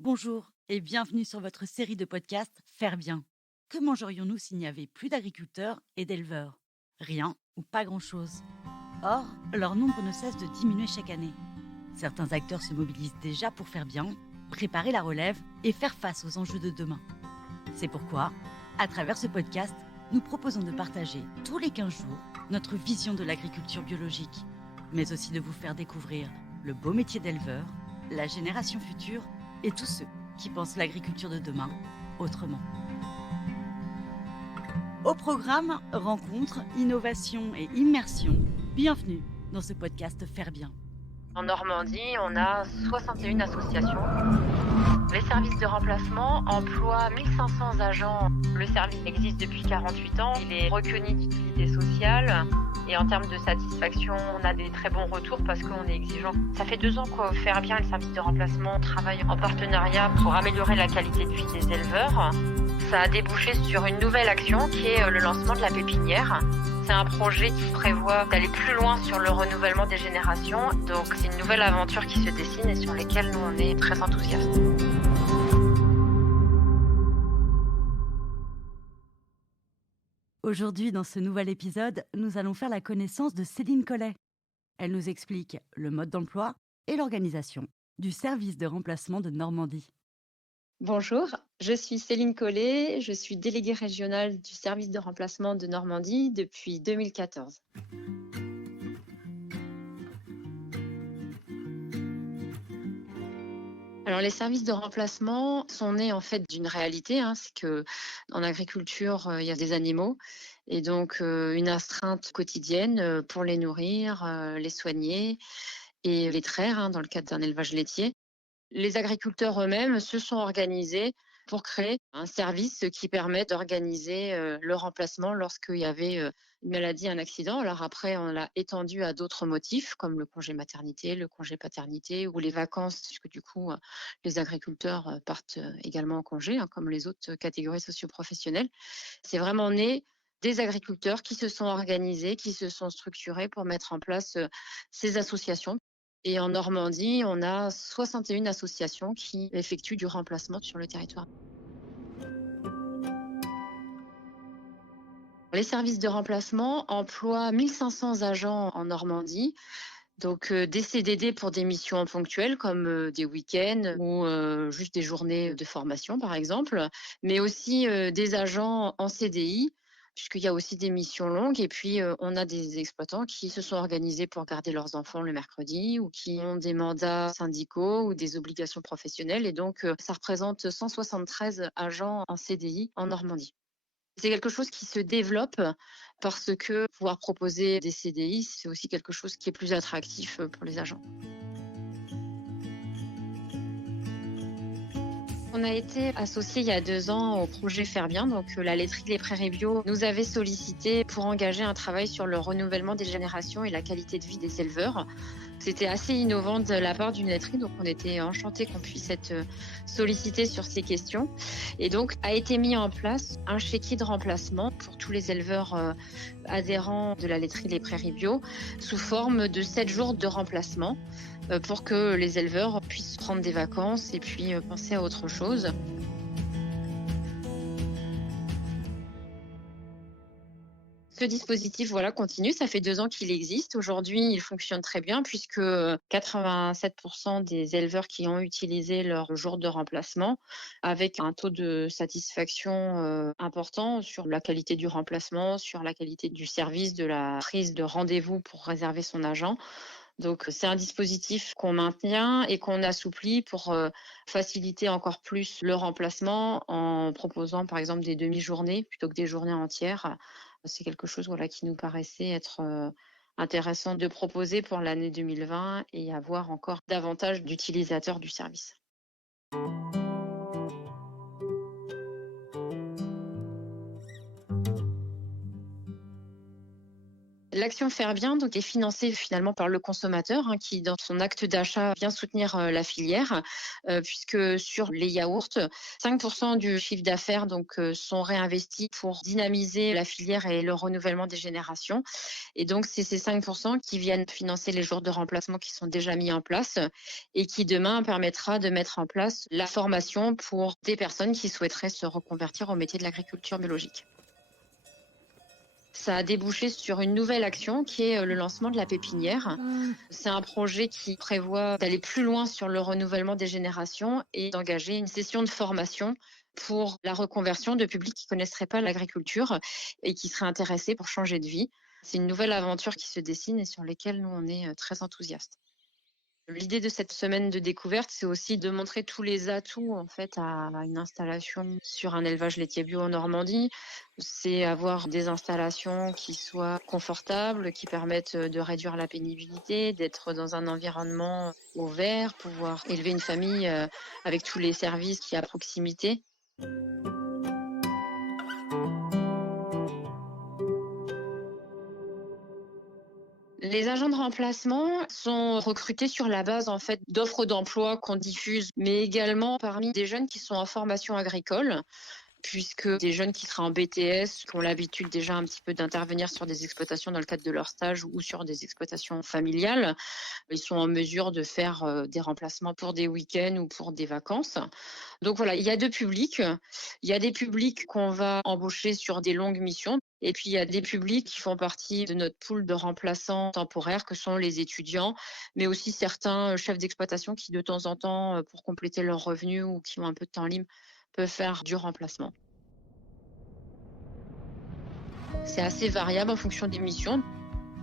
Bonjour et bienvenue sur votre série de podcasts Faire bien. Que mangerions-nous s'il n'y avait plus d'agriculteurs et d'éleveurs? Rien ou pas grand-chose. Or, leur nombre ne cesse de diminuer chaque année. Certains acteurs se mobilisent déjà pour faire bien, préparer la relève et faire face aux enjeux de demain. C'est pourquoi, à travers ce podcast, nous proposons de partager tous les 15 jours notre vision de l'agriculture biologique, mais aussi de vous faire découvrir le beau métier d'éleveur, la génération future et tous ceux qui pensent l'agriculture de demain autrement. Au programme, rencontres, innovation et immersion, bienvenue dans ce podcast Faire bien. En Normandie, on a 61 associations. Les services de remplacement emploient 1500 agents. Le service existe depuis 48 ans. Il est reconnu d'utilité sociale. Et en termes de satisfaction, on a des très bons retours parce qu'on est exigeant. Ça fait 2 ans qu'au Faire bien, le service de remplacement travaille en partenariat pour améliorer la qualité de vie des éleveurs. Ça a débouché sur une nouvelle action qui est le lancement de la pépinière. C'est un projet qui prévoit d'aller plus loin sur le renouvellement des générations. Donc c'est une nouvelle aventure qui se dessine et sur laquelle nous on est très enthousiastes. Aujourd'hui, dans ce nouvel épisode, nous allons faire la connaissance de Céline Collet. Elle nous explique le mode d'emploi et l'organisation du service de remplacement de Normandie. Bonjour, je suis Céline Collet, je suis déléguée régionale du service de remplacement de Normandie depuis 2014. Alors les services de remplacement sont nés en fait d'une réalité, c'est que en agriculture, il y a des animaux et donc une astreinte quotidienne pour les nourrir, les soigner et les traire, dans le cadre d'un élevage laitier. Les agriculteurs eux-mêmes se sont organisés pour créer un service qui permet d'organiser le remplacement lorsqu'il y avait une maladie, un accident. Alors après, on l'a étendu à d'autres motifs comme le congé maternité, le congé paternité ou les vacances, puisque du coup, les agriculteurs partent également en congé, comme les autres catégories socio-professionnelles. C'est vraiment né des agriculteurs qui se sont organisés, qui se sont structurés pour mettre en place ces associations. Et en Normandie, on a 61 associations qui effectuent du remplacement sur le territoire. Les services de remplacement emploient 1500 agents en Normandie. Donc des CDD pour des missions ponctuelles comme des week-ends ou juste des journées de formation par exemple, mais aussi des agents en CDI puisqu'il y a aussi des missions longues et puis on a des exploitants qui se sont organisés pour garder leurs enfants le mercredi ou qui ont des mandats syndicaux ou des obligations professionnelles et donc ça représente 173 agents en CDI en Normandie. C'est quelque chose qui se développe parce que pouvoir proposer des CDI, c'est aussi quelque chose qui est plus attractif pour les agents. On a été associé il y a 2 ans au projet Faire bien. Donc la laiterie Les Prairies Bio nous avait sollicité pour engager un travail sur le renouvellement des générations et la qualité de vie des éleveurs. C'était assez innovant de la part d'une laiterie, donc on était enchantés qu'on puisse être sollicité sur ces questions. Et donc a été mis en place un chéquier de remplacement pour tous les éleveurs adhérents de la laiterie Les Prairies Bio sous forme de 7 jours de remplacement pour que les éleveurs puissent prendre des vacances et puis penser à autre chose. Ce dispositif, continue. Ça fait 2 ans qu'il existe. Aujourd'hui, il fonctionne très bien puisque 87% des éleveurs qui ont utilisé leur jour de remplacement avec un taux de satisfaction important sur la qualité du remplacement, sur la qualité du service, de la prise de rendez-vous pour réserver son agent. Donc, c'est un dispositif qu'on maintient et qu'on assouplit pour faciliter encore plus le remplacement en proposant, par exemple, des demi-journées plutôt que des journées entières. C'est quelque chose qui nous paraissait être intéressant de proposer pour l'année 2020 et avoir encore davantage d'utilisateurs du service. L'action Faire Bien donc, est financée finalement par le consommateur qui, dans son acte d'achat, vient soutenir la filière, puisque sur les yaourts, 5% du chiffre d'affaires sont réinvestis pour dynamiser la filière et le renouvellement des générations. Et donc, c'est ces 5% qui viennent financer les jours de remplacement qui sont déjà mis en place et qui, demain, permettra de mettre en place la formation pour des personnes qui souhaiteraient se reconvertir au métier de l'agriculture biologique. Ça a débouché sur une nouvelle action qui est le lancement de la pépinière. C'est un projet qui prévoit d'aller plus loin sur le renouvellement des générations et d'engager une session de formation pour la reconversion de publics qui ne connaisseraient pas l'agriculture et qui seraient intéressés pour changer de vie. C'est une nouvelle aventure qui se dessine et sur laquelle nous, on est très enthousiastes. L'idée de cette semaine de découverte, c'est aussi de montrer tous les atouts en fait à une installation sur un élevage laitier bio en Normandie. C'est avoir des installations qui soient confortables, qui permettent de réduire la pénibilité, d'être dans un environnement ouvert, pouvoir élever une famille avec tous les services qui y a à proximité. Les agents de remplacement sont recrutés sur la base en fait d'offres d'emploi qu'on diffuse, mais également parmi des jeunes qui sont en formation agricole, puisque des jeunes qui seraient en BTS, qui ont l'habitude déjà un petit peu d'intervenir sur des exploitations dans le cadre de leur stage ou sur des exploitations familiales, ils sont en mesure de faire des remplacements pour des week-ends ou pour des vacances. Donc voilà, il y a deux publics. Il y a des publics qu'on va embaucher sur des longues missions. Et puis, il y a des publics qui font partie de notre pool de remplaçants temporaires, que sont les étudiants, mais aussi certains chefs d'exploitation qui, de temps en temps, pour compléter leurs revenus ou qui ont un peu de temps libre, peuvent faire du remplacement. C'est assez variable en fonction des missions.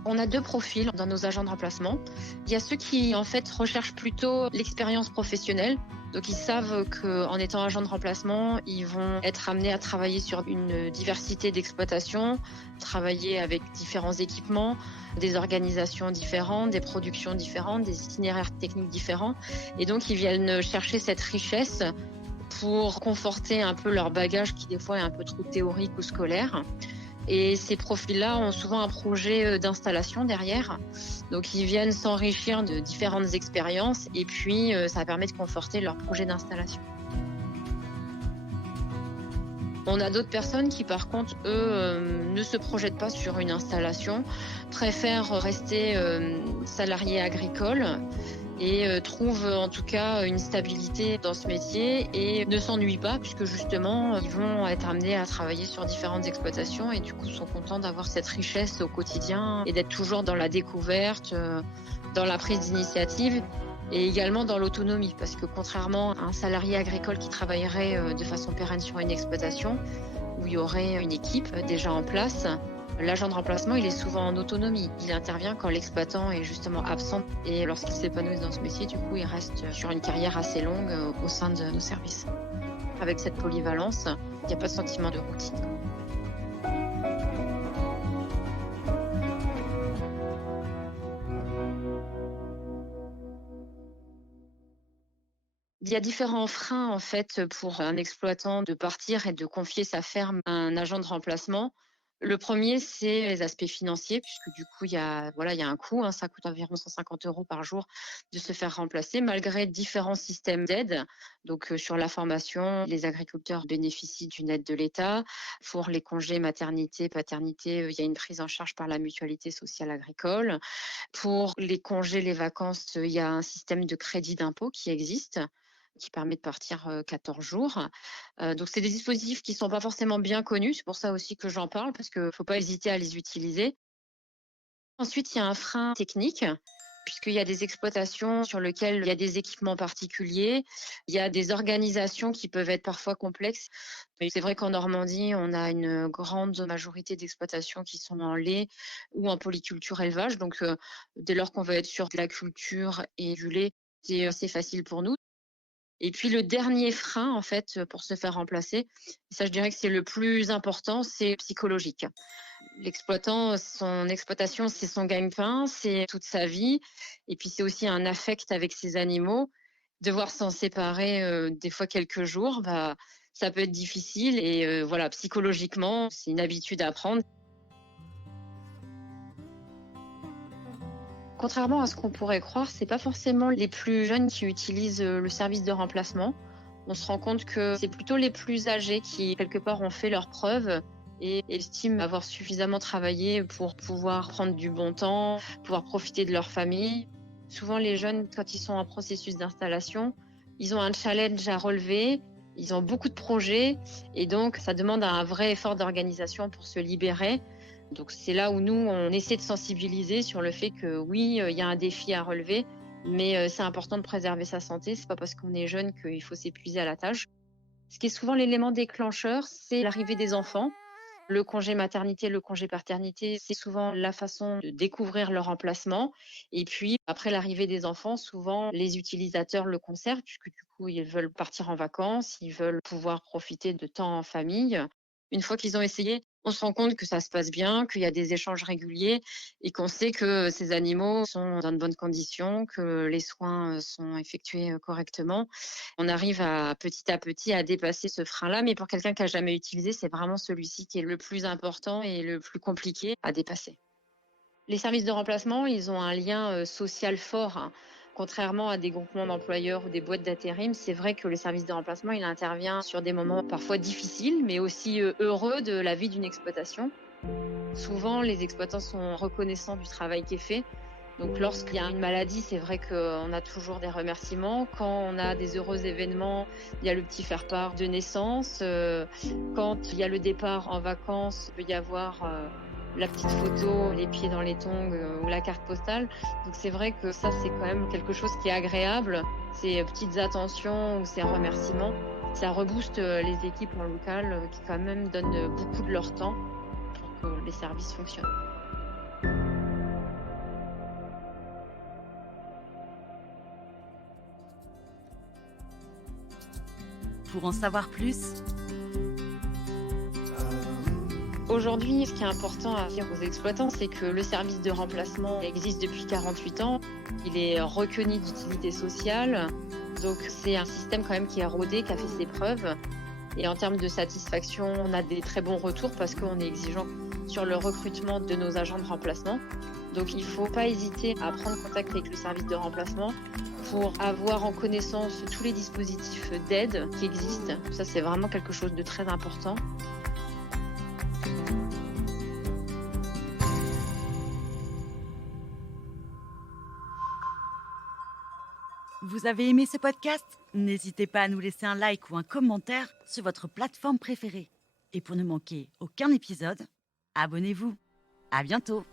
On a deux profils dans nos agents de remplacement. Il y a ceux qui, en fait, recherchent plutôt l'expérience professionnelle. Donc, ils savent qu'en étant agent de remplacement, ils vont être amenés à travailler sur une diversité d'exploitations, travailler avec différents équipements, des organisations différentes, des productions différentes, des itinéraires techniques différents. Et donc, ils viennent chercher cette richesse pour conforter un peu leur bagage qui, des fois, est un peu trop théorique ou scolaire. Et ces profils-là ont souvent un projet d'installation derrière. Donc, ils viennent s'enrichir de différentes expériences et puis ça permet de conforter leur projet d'installation. On a d'autres personnes qui, par contre, eux, ne se projettent pas sur une installation, préfèrent rester salariés agricoles et trouvent en tout cas une stabilité dans ce métier et ne s'ennuient pas puisque justement ils vont être amenés à travailler sur différentes exploitations et du coup sont contents d'avoir cette richesse au quotidien et d'être toujours dans la découverte, dans la prise d'initiative et également dans l'autonomie parce que contrairement à un salarié agricole qui travaillerait de façon pérenne sur une exploitation où il y aurait une équipe déjà en place, l'agent de remplacement, il est souvent en autonomie. Il intervient quand l'exploitant est justement absent et lorsqu'il s'épanouit dans ce métier, du coup, il reste sur une carrière assez longue au sein de nos services. Avec cette polyvalence, il n'y a pas de sentiment de routine. Il y a différents freins en fait pour un exploitant de partir et de confier sa ferme à un agent de remplacement. Le premier, c'est les aspects financiers, puisque du coup, il y a un coût, ça coûte environ 150 € par jour de se faire remplacer, malgré différents systèmes d'aide. Donc, sur la formation, les agriculteurs bénéficient d'une aide de l'État. Pour les congés maternité, paternité, il y a une prise en charge par la mutualité sociale agricole. Pour les congés, les vacances, il y a un système de crédit d'impôt qui existe, qui permet de partir 14 jours. Donc, c'est des dispositifs qui ne sont pas forcément bien connus. C'est pour ça aussi que j'en parle, parce qu'il ne faut pas hésiter à les utiliser. Ensuite, il y a un frein technique, puisqu'il y a des exploitations sur lesquelles il y a des équipements particuliers. Il y a des organisations qui peuvent être parfois complexes. Mais c'est vrai qu'en Normandie, on a une grande majorité d'exploitations qui sont en lait ou en polyculture élevage. Donc, dès lors qu'on veut être sur de la culture et du lait, c'est assez facile pour nous. Et puis le dernier frein, en fait, pour se faire remplacer, et ça je dirais que c'est le plus important, c'est psychologique. L'exploitant, son exploitation, c'est son gagne-pain, c'est toute sa vie. Et puis c'est aussi un affect avec ses animaux. Devoir s'en séparer des fois quelques jours, ça peut être difficile. Et voilà, psychologiquement, c'est une habitude à prendre. Contrairement à ce qu'on pourrait croire, c'est pas forcément les plus jeunes qui utilisent le service de remplacement. On se rend compte que c'est plutôt les plus âgés qui, quelque part, ont fait leurs preuves et estiment avoir suffisamment travaillé pour pouvoir prendre du bon temps, pouvoir profiter de leur famille. Souvent, les jeunes, quand ils sont en processus d'installation, ils ont un challenge à relever, ils ont beaucoup de projets et donc ça demande un vrai effort d'organisation pour se libérer. Donc c'est là où nous, on essaie de sensibiliser sur le fait que oui, il y a un défi à relever, mais c'est important de préserver sa santé. C'est pas parce qu'on est jeune qu'il faut s'épuiser à la tâche. Ce qui est souvent l'élément déclencheur, c'est l'arrivée des enfants. Le congé maternité, le congé paternité, c'est souvent la façon de découvrir leur emplacement. Et puis, après l'arrivée des enfants, souvent, les utilisateurs le conservent puisque du coup, ils veulent partir en vacances, ils veulent pouvoir profiter de temps en famille. Une fois qu'ils ont essayé, on se rend compte que ça se passe bien, qu'il y a des échanges réguliers et qu'on sait que ces animaux sont dans de bonnes conditions, que les soins sont effectués correctement. On arrive petit à petit à dépasser ce frein-là, mais pour quelqu'un qui n'a jamais utilisé, c'est vraiment celui-ci qui est le plus important et le plus compliqué à dépasser. Les services de remplacement, ils ont un lien social fort, hein. Contrairement à des groupements d'employeurs ou des boîtes d'intérim, c'est vrai que le service de remplacement, il intervient sur des moments parfois difficiles, mais aussi heureux de la vie d'une exploitation. Souvent, les exploitants sont reconnaissants du travail qui est fait. Donc lorsqu'il y a une maladie, c'est vrai qu'on a toujours des remerciements. Quand on a des heureux événements, il y a le petit faire-part de naissance. Quand il y a le départ en vacances, il peut y avoir la petite photo, les pieds dans les tongs ou la carte postale. Donc c'est vrai que ça, c'est quand même quelque chose qui est agréable. Ces petites attentions ou ces remerciements, ça rebooste les équipes en local qui quand même donnent beaucoup de leur temps pour que les services fonctionnent. Pour en savoir plus, aujourd'hui, ce qui est important à dire aux exploitants, c'est que le service de remplacement existe depuis 48 ans. Il est reconnu d'utilité sociale. Donc c'est un système quand même qui est rodé, qui a fait ses preuves. Et en termes de satisfaction, on a des très bons retours parce qu'on est exigeant sur le recrutement de nos agents de remplacement. Donc il ne faut pas hésiter à prendre contact avec le service de remplacement pour avoir en connaissance tous les dispositifs d'aide qui existent. Ça, c'est vraiment quelque chose de très important. vous avez aimé ce podcast? N'hésitez pas à nous laisser un like ou un commentaire sur votre plateforme préférée. Et pour ne manquer aucun épisode, abonnez-vous. À bientôt!